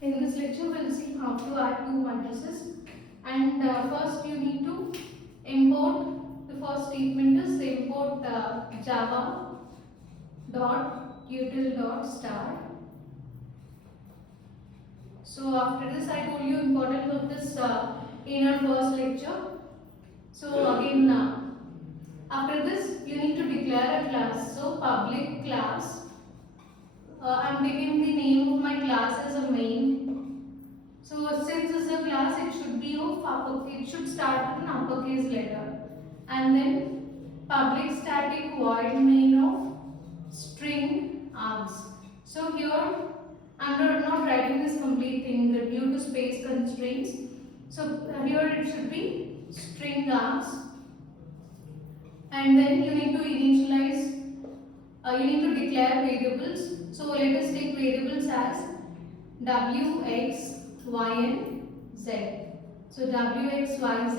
In this lecture, we'll see how to add two matrices. And first, you need to import. The first statement is import Java dot util dot star. So after this, I told you importance of this in our first lecture. So again, after this, you need to declare a class. So public class. I'm taking the name of my class as a main. So since it's a class, it should be of it should start with an uppercase letter, and then public static void main of string args. So here I'm not writing this complete thing due to space constraints. So here it should be string args, and then you need to initialize. You need to declare variables. So let us take variables as w, x, y and z. So w, x, y, z,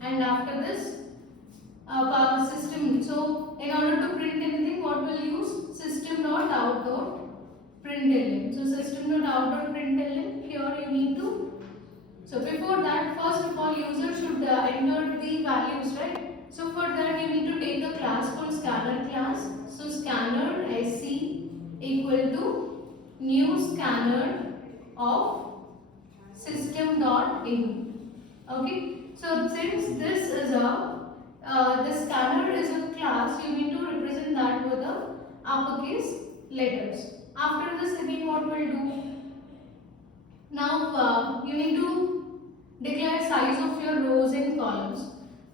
and after this system. So in order to print anything, what will use? System dot out dot println. So system dot out dot println. Here you need to. So before that, first of all, user should enter the values, right? So for that, you need to take a class called scanner class. So scanner sc equal to new scanner of system.in. Okay. So since this is the scanner is a class, you need to represent that with the uppercase letters. After this, again, what we'll do? Now you need to declare size of your rows and columns.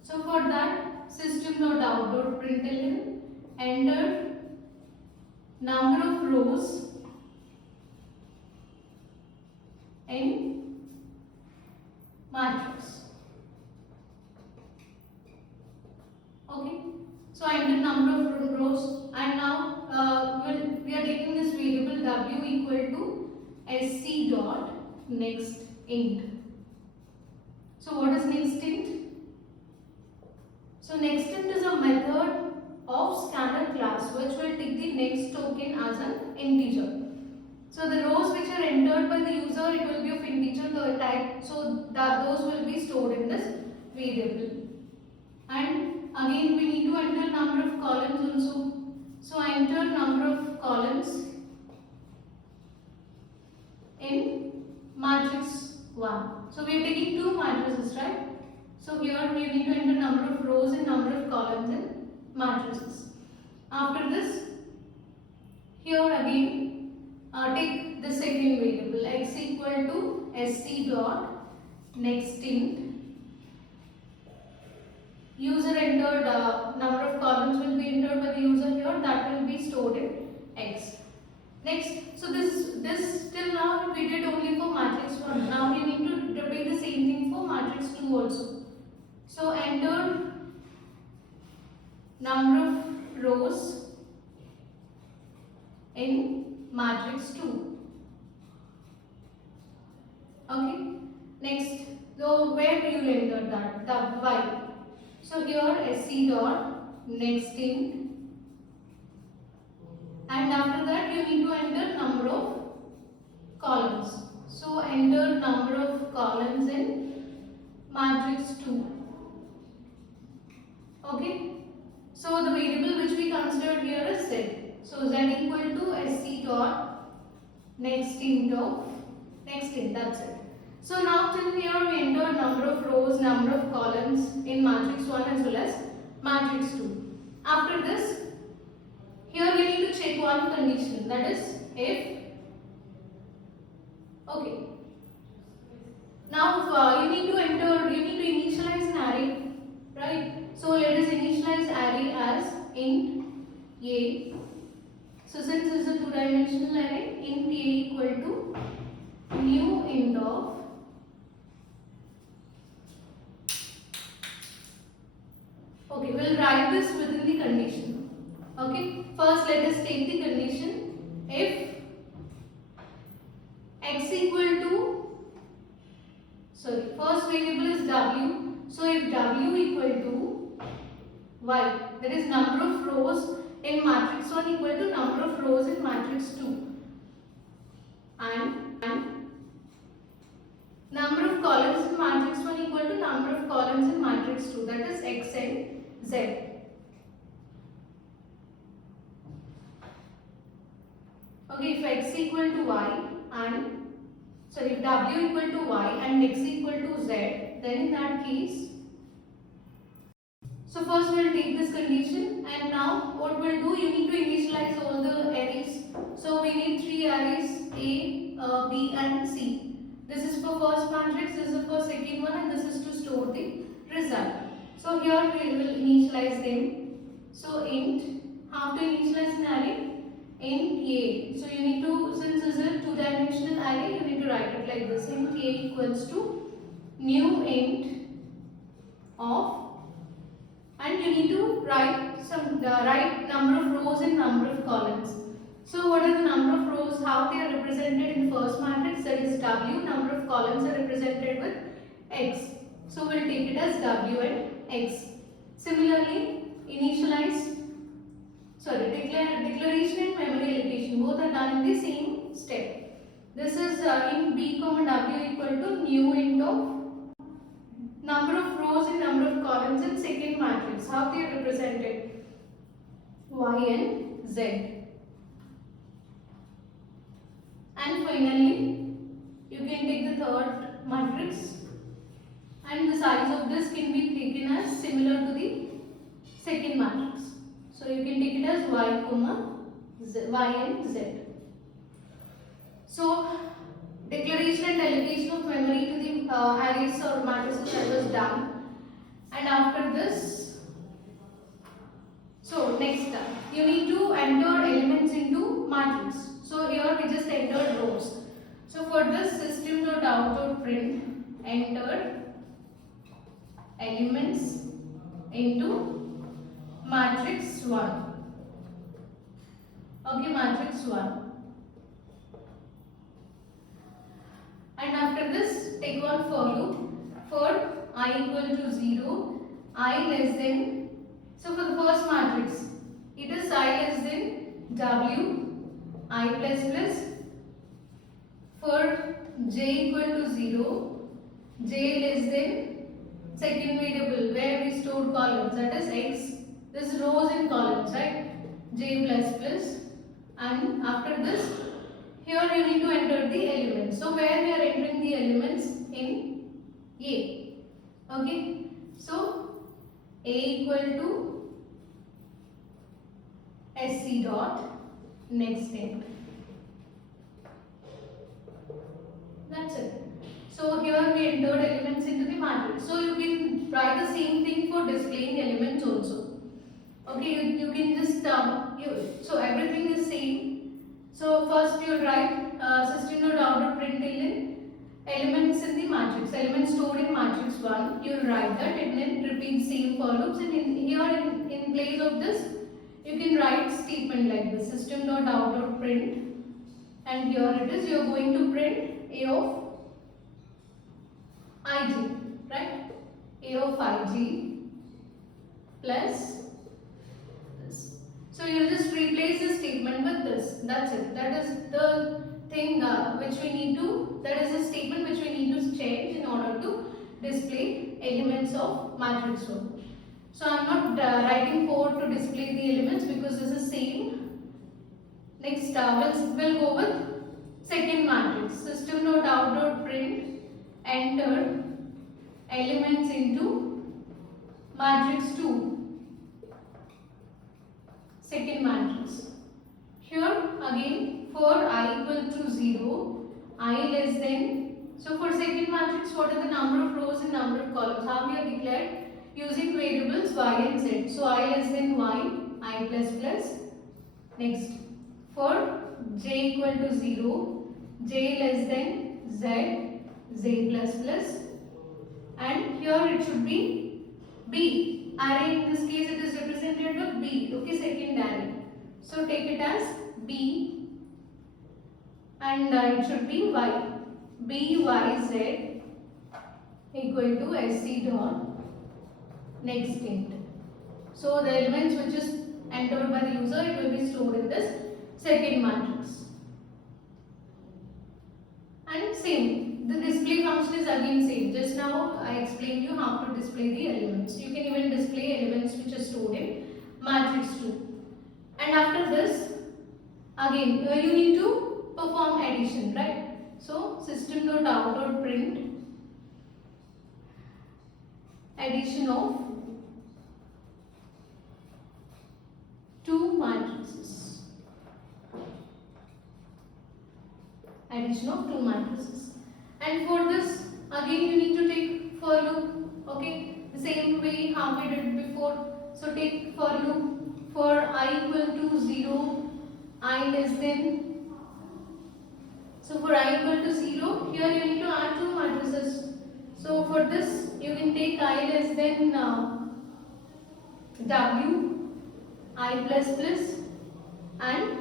So for that, system.out.println, enter number of rows in matrix. Okay. So I enter number of rows, and now we are taking this variable w equal to sc dot next int. So what is next int? So next int is a method of scanner class which will take the next token as an integer. So the rows which are entered by the user, it will be of integer type. So that those will be stored in this variable. And again we need to enter number of columns also. So I enter number of columns in matrix 1. So we are taking two matrices, right? So here we need to enter number of rows and number of columns in matrices. After this, here again take the second variable x equal to sc dot next int. User entered number of columns will be entered by the user here, that will be stored in x. Next, so this till now we did only for matrix 1. Now we need to repeat the same thing for matrix 2 also. So enter number of rows in matrix 2. Okay. Next, so where will you enter that? The y. So here sc dot next int, and after that you need to enter number of columns. So enter number of columns in matrix 2. Okay. So the variable which we considered here is z. So z equal to sc dot next int of next int. That's it. So now till here we entered number of rows, number of columns in matrix 1 as well as matrix 2. After this, here we need to check one condition, that is if. Okay. Now you need to initialize an array, right? So let us initialize array as int a. So since it's a two-dimensional array, int a equal to new int of okay, we'll write this within the condition. Okay, first let us take the condition if x equal to first variable is w. So if w equal to y, that is number of rows in matrix 1 equal to number of rows in matrix 2, and number of columns in matrix 1 equal to number of columns in matrix 2, that is x and z. Okay, if x equal to y and if w equal to y and x equal to z, then in that case, so first we will take this condition, and now what we will do, you need to initialize all the arrays. So we need 3 arrays A, B and C. This is for first matrix, this is for second one, and this is to store the result. So here we will initialize them. So int, how to initialize an array? Int A. So you need to, since this is a 2-dimensional array, you need to write it like this. Int A equals to new int of, and you need to write right number of rows and number of columns. So what are the number of rows? How they are represented in first matrix, that is W. Number of columns are represented with X. So we'll take it as W and X. Similarly, declaration and memory allocation, both are done in the same step. This is int B, W equal to new int of number of rows and number of columns in second matrix. How they are represented? Y and Z. And finally, you can take the third matrix, and the size of this can be taken as similar to the second matrix. So you can take it as y, y and z. So declaration and allocation of memory to the arrays or matrices that was done. And after this, so next you need to enter elements into matrix. So here we just entered rows. So for this, system.out.print entered elements into matrix 1. Okay, matrix 1. And after this, take one for loop. For I equal to 0, I less than, so for the first matrix, it is I less than W, I plus plus. For j equal to 0, j less than second variable where we stored columns, that is x. This is rows and columns, right? J plus plus. And after this, here you need to enter the elements. So where we are entering the elements? In A. Okay. So A equal to SC dot next int. That's it. So here we entered elements into the matrix. So you can try the same thing for displaying elements also. Okay, you can just so everything is same. So first you write system.out.println elements in the matrix, elements stored in matrix 1. You will write that and then repeat same for loops. And in place of this, you can write statement like this: system.out.print, and here it is. You are going to print A of ig, right? A of ig plus this. So you just replace this statement with this. That's it. That is the thing which we need to, that is the statement which we need to change in order to display elements of matrix 1. So I am not writing code to display the elements because this is same. Next we'll go with second matrix. System.out.print enter elements into matrix 2. Second matrix. Here again, for I equal to 0, I less than, so for second matrix, what are the number of rows and number of columns? How we are declared? Using variables y and z. So I less than y, I plus plus. Next, for j equal to 0, j less than z, z plus plus. And here it should be b. Array, in this case it is represented with b. Okay, second array. So take it as b, and it should be y. B y z equal to sc dot next int. So the elements which is entered by the user, it will be stored in this second matrix. And same, the display function is again same. Just now I explained you how to display the elements. You can even display elements which are stored in matrix 2. And after this, again you need to perform addition, right? So system.out.print addition of two matrices. Addition of two matrices. And for this, again you need to take for loop. Okay, the same way how we did before. So take for loop for I equal to 0, I less than. So for I equal to 0, here you need to add two matrices. So for this, you can take I less than W, I plus plus, and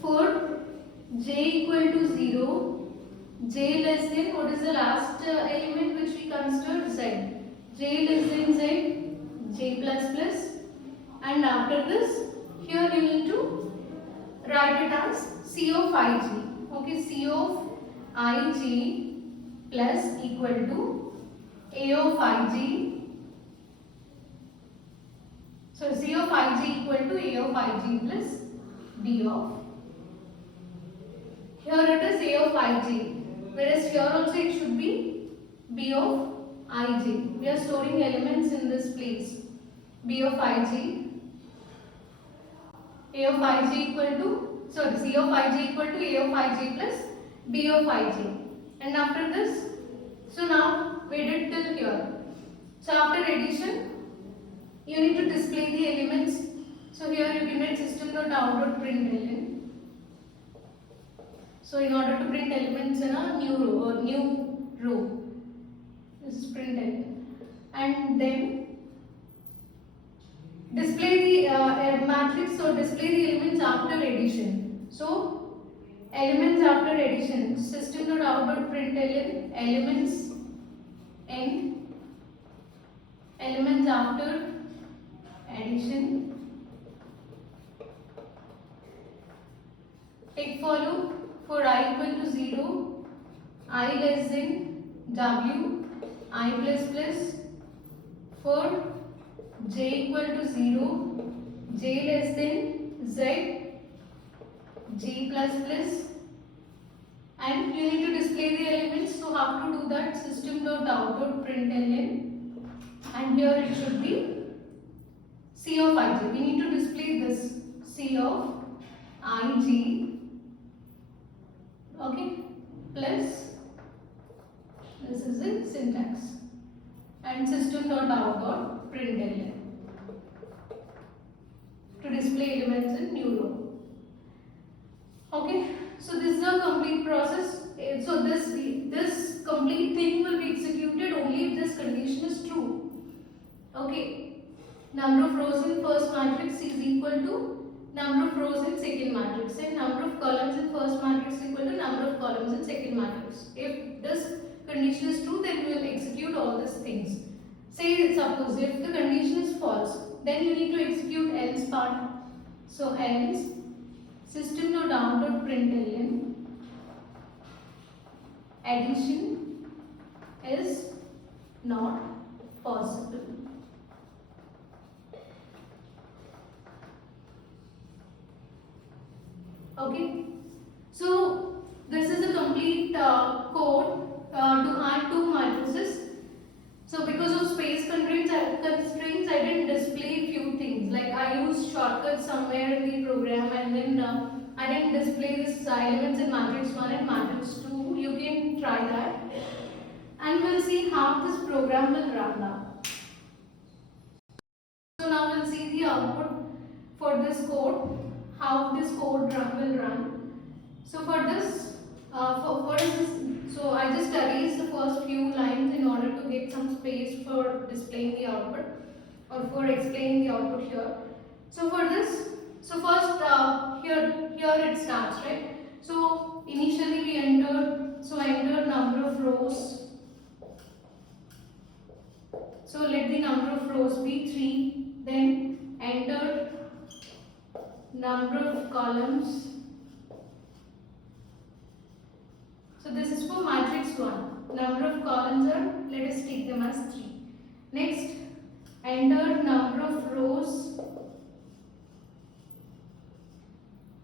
for j equal to 0, j less than, what is the last element which we considered? Z. J less than Z, j plus plus, and after this, here you need to write it as C of ij. Okay, C of ij plus equal to A of ij. So C of ij equal to A of ij plus B of. Here it is A of ij, whereas here also it should be B of ij. We are storing elements in this place. B of ij. A of ij equal to, sorry, C of ij equal to A of ij plus B of ij. And after this, so now we did till here. So after addition, you need to display the elements. So here you can write system.out.println. So in order to print elements in a new row or new row, this is println, and then display the matrix. So display the elements after addition. So elements after addition, system.out.println elements n, elements after addition. Take for loop for I equal to 0, I less than W, I plus plus, for j equal to 0, j less than Z, G plus plus, and you need to display the elements. So how to do that? System.out.println, and here it should be C of ij. We need to display this C of ij, okay, plus this is the syntax, and system.out.println to display elements in new row. Okay, so this is a complete process. So this complete thing will be executed only if this condition is true. Okay, number of rows in first matrix is equal to number of rows in second matrix, and number of columns in first matrix is equal to number of columns in second matrix. If this condition is true, then we will execute all these things. Say suppose if the condition is false, then you need to execute else part. So else system.out.println addition is not possible. Okay, so this is a complete code to add two matrices. So because of space constraints, I didn't display few things, like I used shortcuts somewhere in the program, and then I didn't display this elements in matrix 1 and matrix 2. You can try that, and we'll see how this program will run now. So now we'll see the output for this code, how this code will run. So for this, what is this? So I just erased the first few lines in order to get some space for displaying the output or for explaining the output here. So for this, so first here it starts, right? So initially we enter number of rows. So let the number of rows be 3. Then enter number of columns. So this is for matrix matrix 1. Number of columns are, let us take them as 3. Next, enter number of rows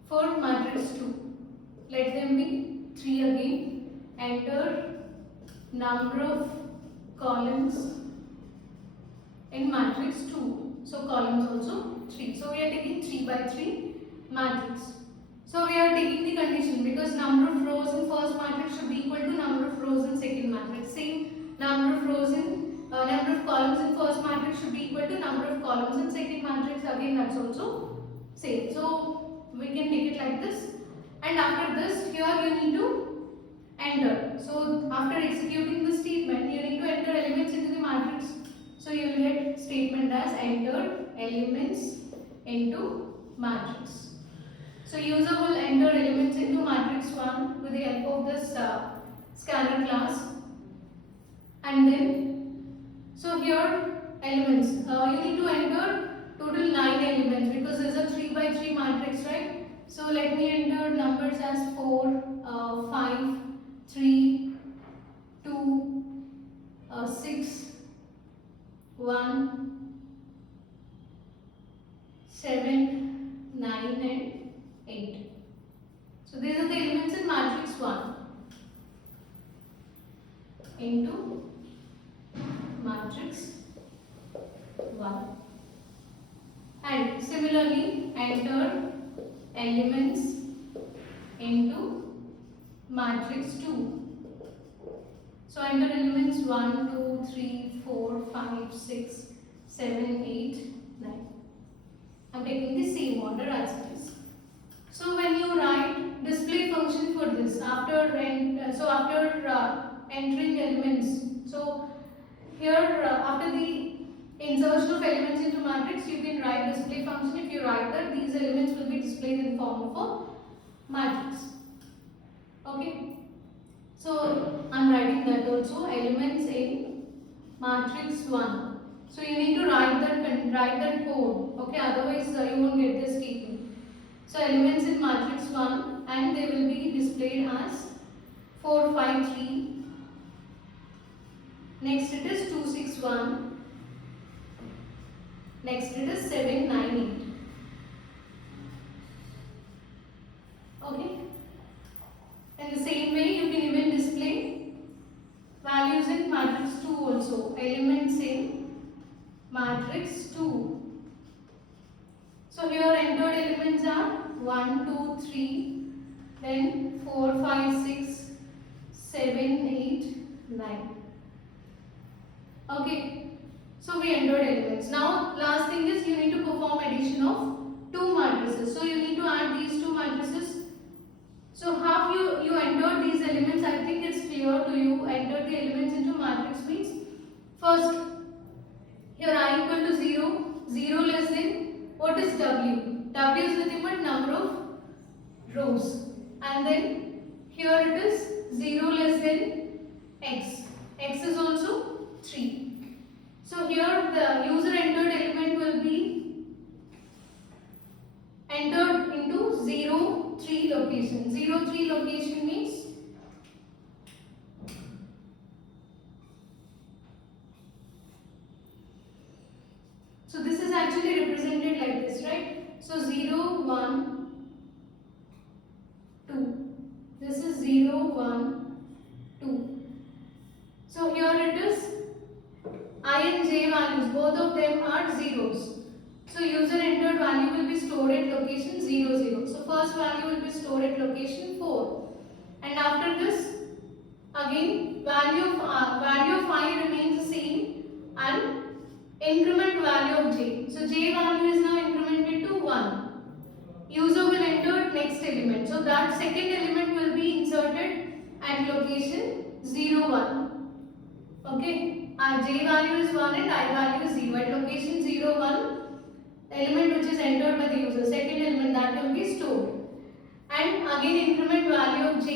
for matrix 2. Let them be 3 again. Enter number of columns in matrix 2. So columns also 3. So we are taking 3 by 3 matrix. So we are taking the condition because number of rows in first matrix should be equal to number of rows in second matrix. Same number of rows in number of columns in first matrix should be equal to number of columns in second matrix. Again, that's also same. So we can take it like this. And after this, here you need to enter. So after executing the statement, you need to enter elements into the matrix. So you will get statement as enter elements into matrix. So user will enter elements into matrix 1 with the help of this scanner class. And then, so here elements, you need to enter total 9 elements because there is a 3 by 3 matrix, right? So let me enter numbers as 4, 5, 3, 2, 6, 1, 7, 9 and 8. So these are the elements in matrix 1 into matrix 1. And similarly enter elements into matrix 2. So enter elements 1, 2, 3, 4, 5, 6, 7, 8, 9. I am taking the same order as it is. So when you write display function for this after entering elements, so here after the insertion of elements into matrix, you can write display function. If you write that, these elements will be displayed in form of a matrix. Okay. So I am writing that also, elements in matrix 1. So you need to write that code. Okay. Otherwise you won't get this statement. So elements in matrix 1 and they will be displayed as 4, 5, 3. Next it is 2, 6, 1. Next it is 7, 9, 8. Okay. In the same way you can even display values in matrix 2 also. Elements in matrix 2. So here entered elements are 1, 2, 3, then 4, 5, 6, 7, 8, 9. Okay. So we entered elements. Now last thing is you need to perform addition of 2 matrices. So you need to add these 2 matrices. So how you entered these elements, I think it's clear to you. Entered the elements into matrix means first here I equal to 0, 0 less than what is W? W is nothing but number of rows. And then here it is 0 less than X. X is also 3. So here the user entered element will be entered into 0, 3 location. 0, 3 location means so this is actually represented like this, right? So 0, 1, 2. This is 0, 1, 2. So here it is I and j values, both of them are zeros. So user entered value will be stored at location 0, 0. So first value will be stored at location 4. And after this, again value of I remains the same and increment value of j. So j value is now incremented to 1. User will enter next element. So that second element will be inserted at location 0, 1. Okay. J value is 1 and I value is 0. At location 0, 1, element which is entered by the user, second element that will be stored. And again increment value of j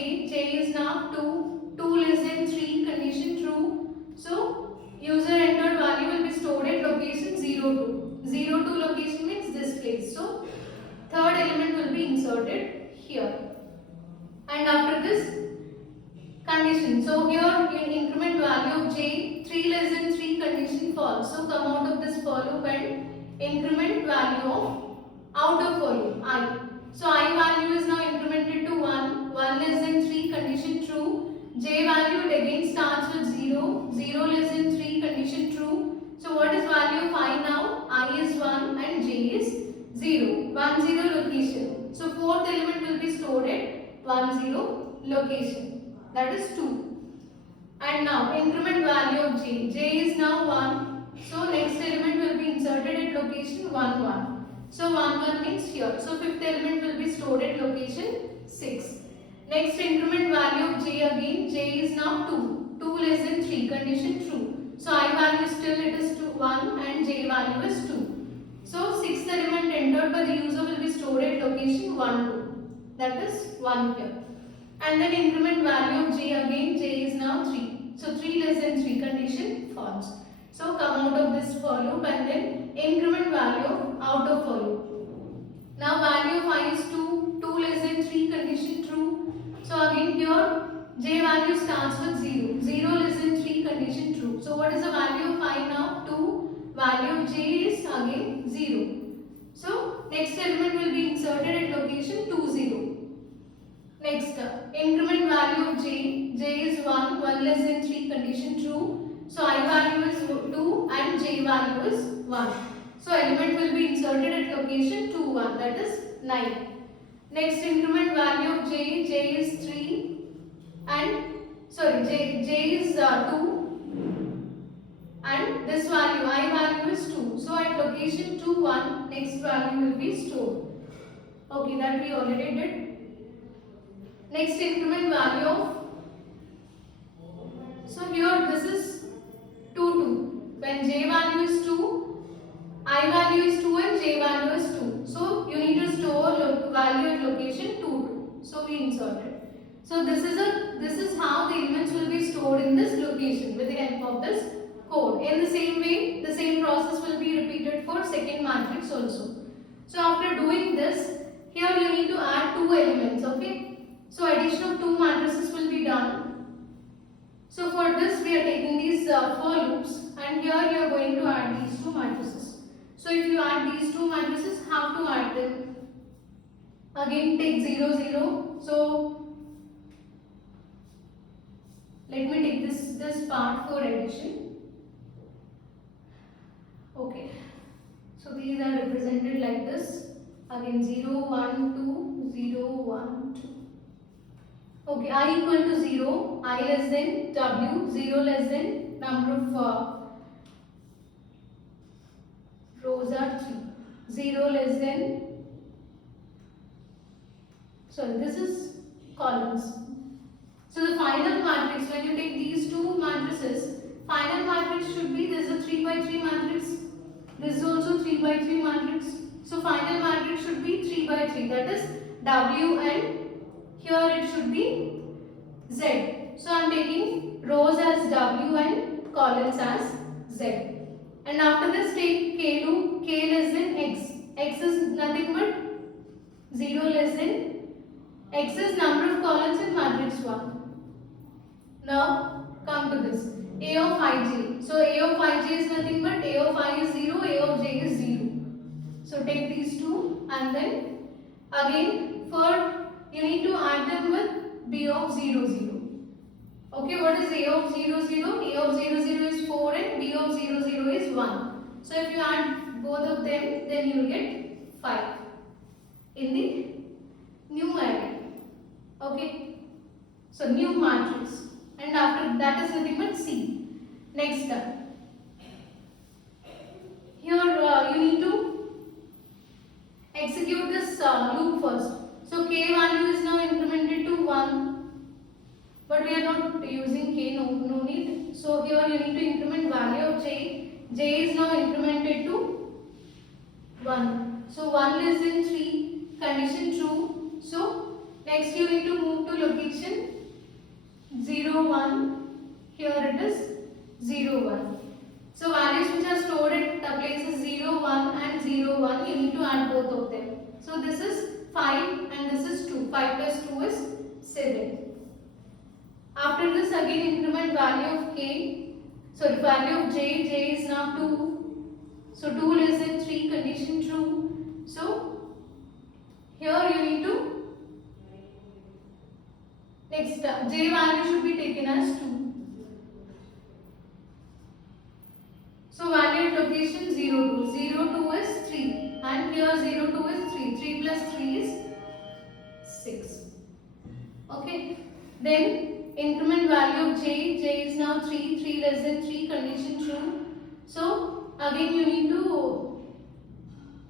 is now 2, 2 less than 3, condition true. So user entered value will be stored at location 0, 2. 0, 2 location means this place. So third element will be inserted here. And after this, condition. So here in increment value of j, 3 less than 3 condition false. So come out of this for loop and increment value of out of for loop I. So I value is now incremented to 1, 1 less than 3 condition true. J value it again starts with 0, 0 less than 3 condition true. So what is value of I now? I is 1 and j is 0, 1 0 location. So fourth element will be stored at 1 0 location, that is 2. And now increment value of j, j is now 1. So next element will be inserted at location 1 1. So 1 1 means here. So fifth element will be stored at location 6. Next increment value of j again, j is now 2, 2 less than 3 condition true. So I value still it is 1 and j value is 2. So sixth element entered by the user will be stored at location 1 2, that is 1 here. And then increment value of j again, j is now 3. So 3 less than 3 condition false. So come out of this for loop and then increment value of out of for loop. Now value of I is 2, 2 less than 3 condition true. So again here j value starts with 0, 0 less than 3 condition true. So what is the value of I now? 2, value of j is again 0. So next element will be inserted at location 2 0. Next increment value of j, j is 1, 1 less than 3 condition true. So I value is 2 and j value is 1. So element will be inserted at location 2 1, that is 9. Next increment value of j, j is 3 and j is 2 and this value I value is 2. So at location 2 1 next value will be stored. Okay, that we already did. Next increment value of, so here this is 2 2. When j value is 2, I value is 2 and j value is 2. So you need to store value at location 2 2. So we insert it. So this is how the elements will be stored in this location with the help of this code. In the same way, the same process will be repeated for second matrix also. So after doing this, here you need to add 2 elements, okay? So addition of 2 matrices will be done. So for this we are taking these 4 loops and here you are going to add these 2 matrices. So if you add these 2 matrices, how to add them? Again take 0 0. So let me take this part for addition. Okay. So these are represented like this. Again 0 1 2 0 1 2. Okay, I equal to 0, I less than w, 0 less than number of rows are 3, 0 less than, sorry, this is columns. So the final matrix, when you take these 2 matrices, final matrix should be, this is a 3 by 3 matrix, this is also 3 by 3 matrix. So final matrix should be 3 by 3, that is w and here it should be Z. So I am taking rows as W and columns as Z. And after this take K loop, K less than X. X is nothing but 0 less than, X is number of columns in matrix 1. Now come to this, A of Ij. So A of Ij is nothing but A of I is 0, A of J is 0. So take these 2 and then again for you need to add them with B of 0 0. Okay, what is A of 0 0? A of 0 0 is 4 and B of 0 0 is 1. So if you add both of them, then you will get 5 in the new array. Okay, so new matrix, and after that is nothing but C. Next step. Here you need to execute this loop first. So K value is now incremented to 1, but we are not using K, no need. So here you need to increment value of J. J is now incremented to 1. So 1 less than 3, condition true. So next you need to move to location 0 1. Here it is 0 1. So values which are stored at the places 0 1 and 0 1, you need to add both of them. So this is 5 and this is 2. 5 plus 2 is 7. After this again increment value of k, so value of j is now 2. So 2 less than 3, condition true. So here you need to, next j value should be taken as 2. So value at location 0 2. 0 2 is 3 and here 0 2 is 3. 3 plus 3 is 6. Okay. Then increment value of j is now 3. 3 less than 3, condition true. So again you need to,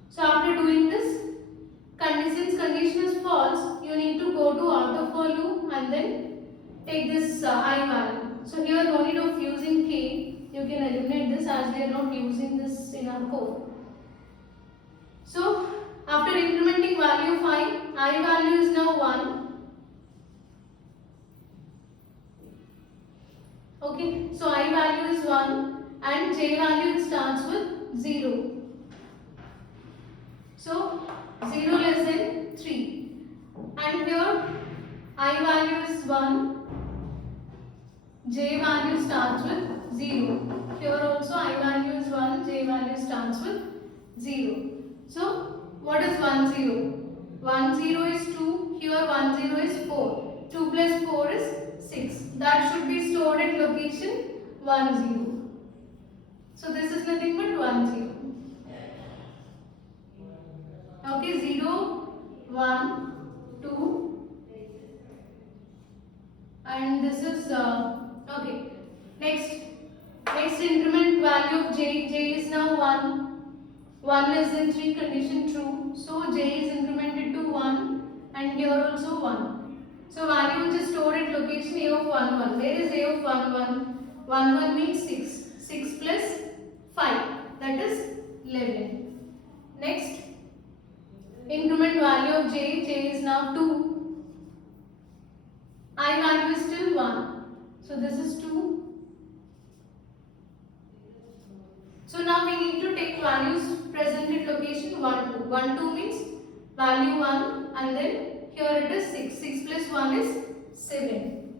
so after doing this, since condition is false, you need to go to out of for loop and then take this I value. So here no need of using k, you can eliminate this as we are not using this in our code. So after incrementing value of I value is now 1. Okay, so I value is 1 and j value it starts with 0. So 0 less than 3 and here I value is 1, j value starts with 0. Here also I value is 1, j value starts with 0. So what is 1 0? 1 0 is 2, here 1 0 is 4. 2 plus 4 is 6. That should be stored at location 1 0. So this is nothing but 1 0. Okay, 0, 1, 2 and this is okay. Next increment value of j is now 1. 1 less than 3, condition true. So j is incremented to 1 and here also 1. So value which is stored at location a of 1 1. Where is a of 1 1? 1 1 means 6. 6 plus 5, that is 11. Next increment value of j is now 2. I value is still 1. So this is 2. So now we need to take values present at location 1 2. 1 2 means value 1 and then here it is 6. 6 plus 1 is 7.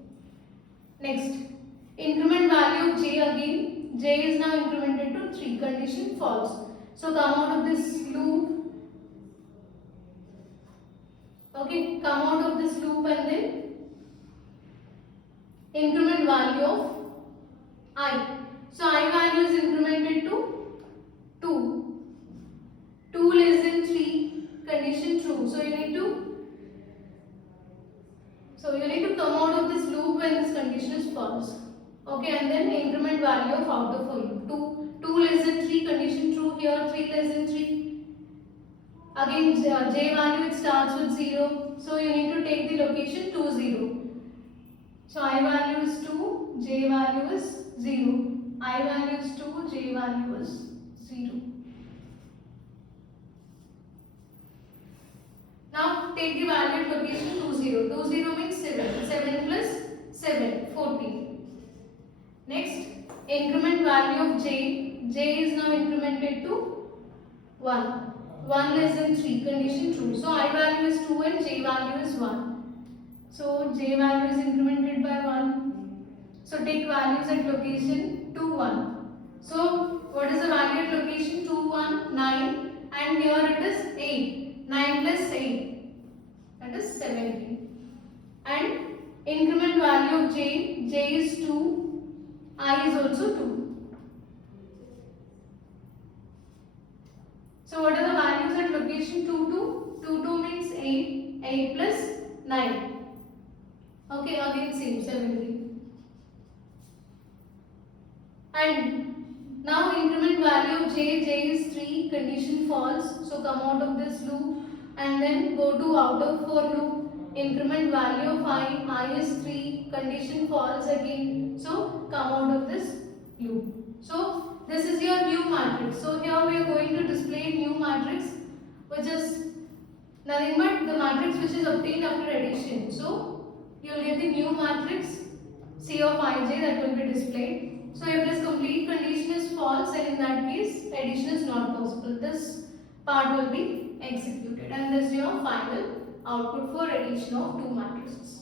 Next increment value of j again. J is now incremented to 3. Condition false. So come out of this loop. Okay, come out of this loop and then increment value of I. So I value is incremented to 2. 2 less than 3, condition true. So you need to come out of this loop when this condition is false. Okay, and then increment value of outer for loop. 2 less than 3, condition true. Here 3 less than 3. Again j value it starts with 0. So you need to take the location 2 0. So I value is 2, j value is 0. I value is 2, j value is 0. Now take the value at location 2 0. 2 0 means 7. 7 plus 7, 14. Next increment value of j is now incremented to 1. 1 less than 3, condition true. So I value is 2 and j value is 1. So j value is incremented by 1. So take values at location 2 1. So what is the value at location 2 1? 9 and here it is 8. 9 plus 8, that is 17. And increment value of j is 2, I is also 2. So what are the values at location 2 2? 2 2 means 8. 8 plus 9. Okay, again same 17. And now increment value of j is 3, condition false. So come out of this loop and then go to out of for loop. Increment value of I is 3, condition false again. So come out of this loop. So this is your new matrix. So here we are going to display new matrix, which is nothing but the matrix which is obtained after addition. So you will get the new matrix C of ij that will be displayed. So if this complete condition is false, then in that case addition is not possible. This part will be executed and this is your final output for addition of two matrices.